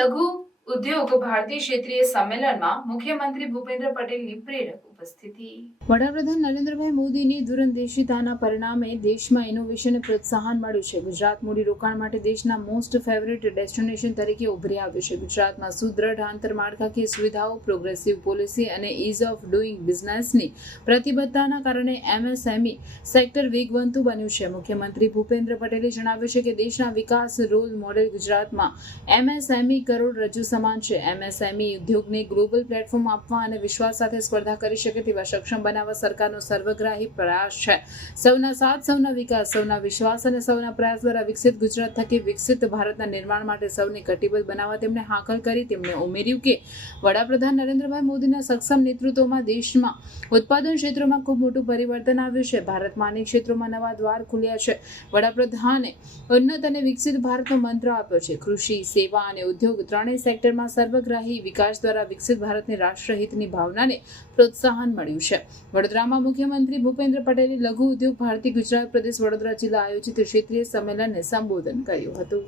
લઘુ ઉદ્યોગ ભારતીય ક્ષેત્રીય સંમેલનમાં મુખ્યમંત્રી ભૂપેન્દ્ર પટેલની પ્રેરક ઉપસ્થિતિ. વડાપ્રધાન નરેન્દ્રભાઈ મોદીની દૂરંદેશીતાના પરિણામે દેશમાં ઇનોવેશનને પ્રોત્સાહન મળ્યું છે. ગુજરાત મૂડીરોકાણ માટે દેશના મોસ્ટ ફેવરેટ ડેસ્ટિનેશન તરીકે ઉભરી આવ્યું છે. ગુજરાતમાં સુદ્રઢ આંતરમાળખાકીય સુવિધાઓ, પ્રોગ્રેસિવ પોલિસી અને ઇઝ ઓફ ડુઇંગ બિઝનેસની પ્રતિબદ્ધતાના કારણે એમએસએમઈ સેક્ટર વેગવંતું બન્યું છે. મુખ્યમંત્રી ભૂપેન્દ્ર પટેલે જણાવ્યું છે કે દેશના વિકાસ રોલ મોડેલ ગુજરાતમાં એમએસએમઈ કરોડરજ્જુ સમાન છે. એમએસએમઈ ઉદ્યોગને ગ્લોબલ પ્લેટફોર્મ આપવા અને વિશ્વાસ સાથે સ્પર્ધા કરી શકે તેવા સક્ષમ બનાવવા સરકારનો સર્વગ્રાહી પ્રયાસ છે. સૌના સાથ, સૌના વિકાસ, સૌના વિશ્વાસ અને સૌના પ્રયાસ દ્વારા વિકસિત ગુજરાત થકી વિકસિત ભારતના નિર્માણ માટે સૌને કટિબદ્ધ બનાવવા તેમણે હાકલ કરી. તેમણે ઉમેર્યું કે વડાપ્રધાન નરેન્દ્રભાઈ મોદીના સક્ષમ નેતૃત્વમાં દેશમાં ઉત્પાદન ક્ષેત્રોમાં ખૂબ મોટું પરિવર્તન આવ્યું છે. ભારતમાં અનેક ક્ષેત્રોમાં નવા દ્વાર ખુલ્યા છે. વડાપ્રધાને ઉન્નત અને વિકસિત ભારતનો મંત્ર આપ્યો છે. કૃષિ, સેવા અને ઉદ્યોગ ત્રણેય સેક્ટરમાં સર્વગ્રાહી વિકાસ દ્વારા વિકસિત ભારતની રાષ્ટ્રહિતની ભાવનાને પ્રોત્સાહન મળ્યું છે. વડોદરામાં મુખ્યમંત્રી ભૂપેન્દ્ર પટેલે લઘુ ઉદ્યોગ ભારતી ગુજરાત પ્રદેશ વડોદરા જિલ્લા આયોજિત ક્ષેત્રીય સંમેલનને સંબોધન કર્યું હતું.